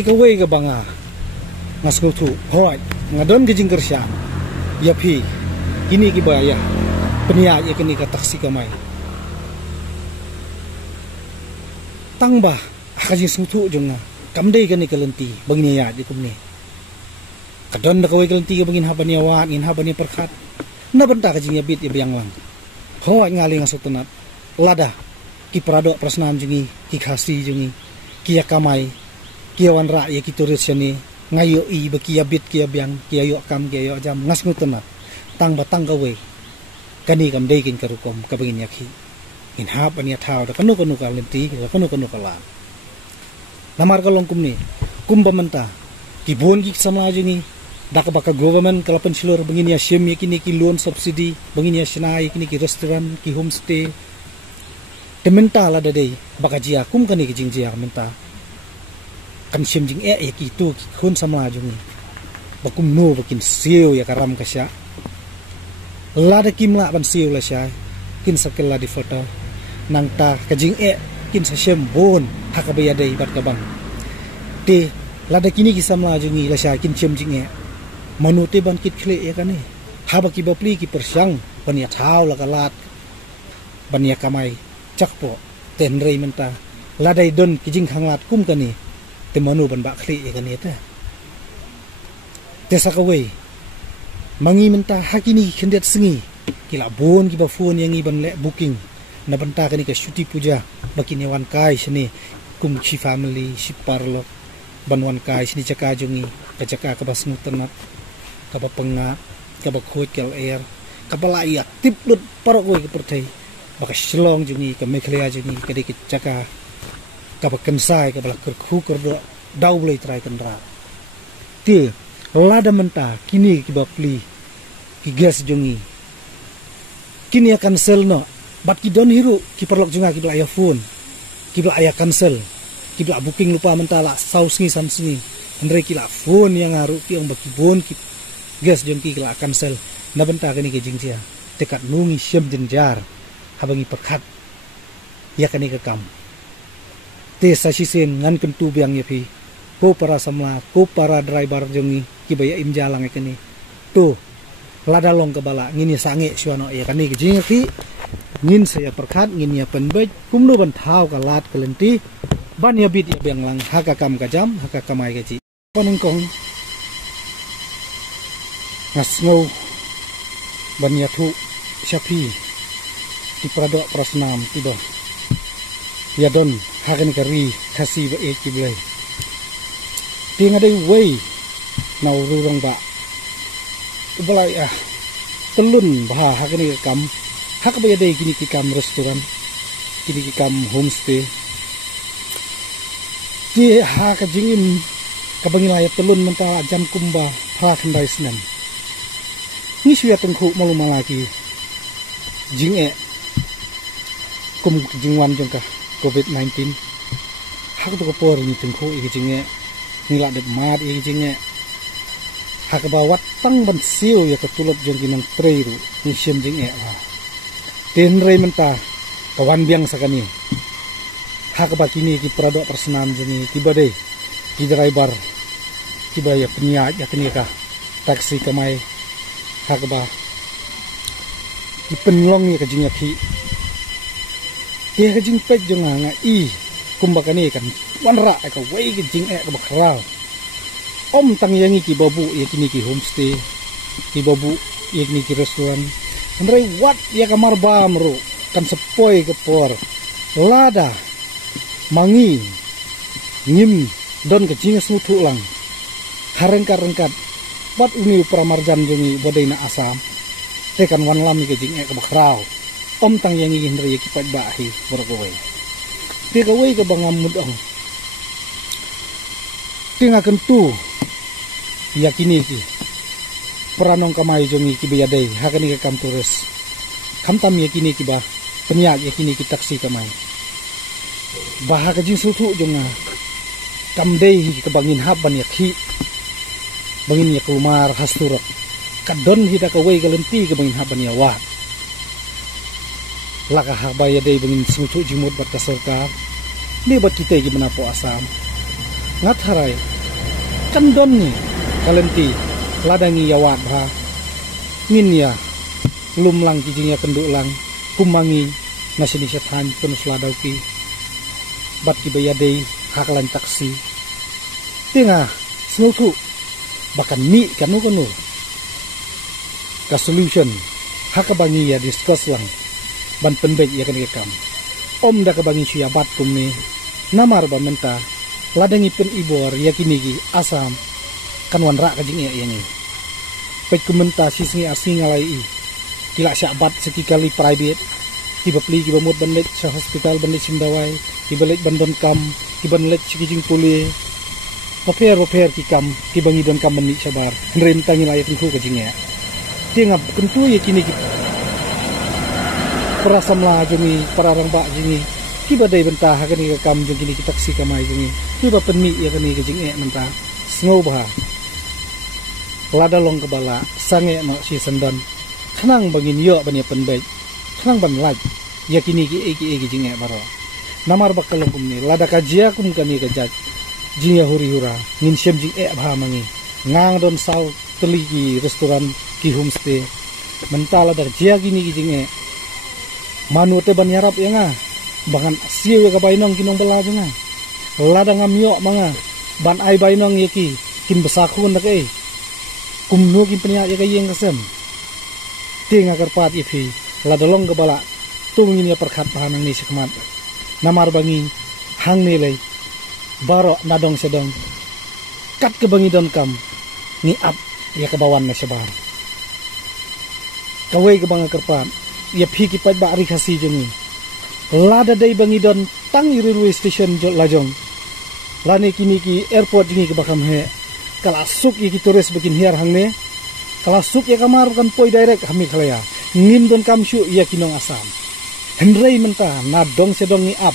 Kawai ke banga ngaskutu hoi ngadon ke jingkersya ya pi ini ki baya penia ya kini ka taksi kamai tangba akaji sutu jonga kamdei kani kalenti bangni ya di kumne kadon da kawai kalenti ke bangin habani wa ngin habani perkhat na benta ka jingya bit ya biang lang hoi ngali ngasutunat lada ki prado prasnam jungi ki khasi jungi ki kamai kiawan ra ya ki turis yani ngayo i baki bit kia biang kia yo kam kia yo jam ngas ngutuna tang batang gawe kani kam dei kin karukom kabingin yakhi in hap ania thau da kanu kanu kalenti kanu kanu kala namar kalong kumni kumbamanta ki bon ki samaj ni dak baka government kalapan silor bangin ya shem yakini ki loan subsidy bangin ya shnai yakini ki restaurant ki homestay tementa la dei baka jia kum kani ki jingjia menta kan sim jing ya kitu kun sama jungi bakum no bakin siu ya karam kasya lada kimla ban siu la sya kin sakela di foto nang ta kajing kin sa shem bon hakabaya dei bat kabang te lada kini ki samla jungi la sya kin sim jing manute ban kit khle ya kane habaki bapli ki persyang ban ya thau la kalat ban ya kamai chakpo ten rei menta ladai don kijing khanglat kum kani te manu ban ba khli ya kani ta te sakawai mangi menta hakini khendet singi kila bon ki ba phone yang ban le booking na banta kani ka shuti puja bakini wan kai sini kum chi family si parlo ban wan kai sini chaka jungi ka chaka ka bas mutanat ka ba penga ka ba khoj kel air ka ba la ya tip lut parok we ka perthai baka shilong jungi ka mekhlia jungi ka de ki chaka kabakan sai kabala kerku kerdo dau boleh try kendra ti lada menta kini kibapli ki gas jungi kini akan cancel no bat ki don hiru ki perlok junga ki bla ya phone ki bla ya cancel ki bla booking lupa menta la saus ni samsini andre ki la phone yang ngaru ki ang baki bon ki gas jungi ki la cancel na benta kini ki jingsia tekat nungi syem jenjar habangi perkhat ya kani ke kam te sasisen ngan kentu biang ya pi ko para samla ko para driver jongi kibaya im jalang ekeni tu lada long ke bala ngini sange suano ya kani kijing ki ngin saya perkhat ngin ya penbej kumno ban thau ka lat kelenti ban ya bit ya biang lang haka kam ka jam haka kamai ka ji koneng kong ngasngo ban ya thu syapi di prado prasnam tido ya don hakan kari kasih ba kiblay tinga day way na ururang ba balay telun bah hakan kam hak ba day kini kam restoran kini kam homestay di hak jingin kabangilaya telun menta jam kumba ha khandai snan ni suya tengku malu malaki jing kum jingwan jengka COVID-19 hak to por ni tengko i jinge nila de mat i jinge hak bawat tang ban siu ya ketulop jeng kinang treiru ni siem jinge ten rei menta kawan biang sakani hak ba kini ki prado persenam jengi tiba dei ki driver tiba ya penia ya kini ka taksi kamai hak ba ki penlong ya ka jinge ki dia kejing pek jonga nga i kumbakani kan wanra ka wei kejing ka bakral om tang yangi ki babu ya kini ki homestay ki babu ya kini ki restoran andre wat ya kamar bamro kan sepoi ke por lada mangi ngim don kejing sutu lang harengkat bat uni pramarjan jongi bodaina asam tekan wan lam kejing ka bakral om tang yang ingin dari kipat bahi berkawai dia kawai ke bangam mudong tinga kentu yakini ki peranong kamai jongi ki biyadai hakani ke kam turis kamtam yakini ki ba penyak yakini ki taksi kamai bah ka jing sutu jonga kamdei ke bangin hab ban yakhi bangin ya kumar hasturak kadon hida kawai galenti ke bangin hab ban ya wa laka habaya day bangin sutu jimut bat ka sarkar di bat kita gi menapo asam ngat harai Kandon ni kalenti ladangi yawat bha ngin ya lumlang kijingnya kenduk lang kumangi nasini syathan penus ladau ki bat ki bayadei hakalan taksi tengah sengutu bahkan mi kanu ka solution hakabangi ya discuss lang ban penbej ya kan kam om da kabangi suya bat kumni namar ba menta ladangi pen ibor yakini asam kanwan rak kajing yang ini pet kumenta sisngi asing alai kila syabat sekali private kiba pli kiba mut bandet sa hospital bandet simdawai kiba let bandon kam kiba let cikijing puli repair ki kam kiba ngidon kam meni sabar rem tangi lai tengku kajing ya tingap kentu yakini ki prasamla jungi pararang ba jingi kiba dai bentah kani kam jungi ki taksi kamai jungi kiba penmi ya kani kajing menta snow bah lada long kebala sange no si sendan khnang bangin yo bani penbai khnang ban laj yakini ki eki jinge baro namar bakalong kumni lada kajia kum kani kajat jinga huri hura ngin sem jing bha mangi ngang don saw teligi restoran ki homestay mentala dar jia gini ki jinge manute ban yarap yanga bangan siu ka bainong kinong bala junga lada ngamyo manga ban ai bainong yeki kin besakun nak kumno kin penya ya kayeng kasem tinga karpat ifi ladolong gabala tungin ya perkhat pahanang ni sikmat namar bangi hang nilai baro nadong sedang kat ke bangi don kam ni ap ya kebawan na sebar kawai ke bang karpat ya phi ki pat ba ari khasi jengi lada dai bangi don tang railway station lajong lani kini ki airport jingi ke bakam he kala suk ye turis bikin hiar hangne kala suk ye kamar kan poi direct kami khalaya ngin don kamshu ya kinong asam hendrei menta na dong sedong ni ap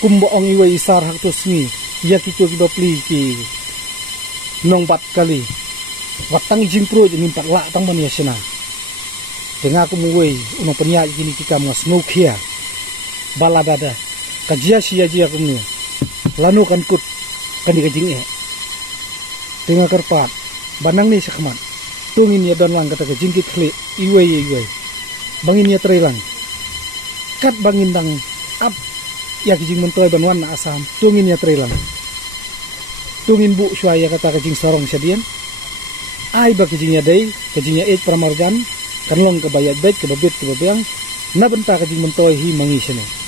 kumbo ong iwe isar hak tusmi ya kitu ki bapli ki nong bat kali watang jingpro ni pat la tang man yasena denga ku muwe uno penya kini kita mas no khia baladada kajia sia jia kumnu lanu kan kut kan dikajing tengah karpat banang ni sakmat tungin ya don lang kata ke jingkit kli iwe bangin ya trelang kat bangin dang ap ya kijing mentoy banwan na asam tungin ya trelang tungin bu syaya kata ke jing sorong sadian ai ba kijing ya dai kijing ya pramargan kanlong ke bayat bet ke babit ke babyang na benta ke jing mentoy hi mangi sene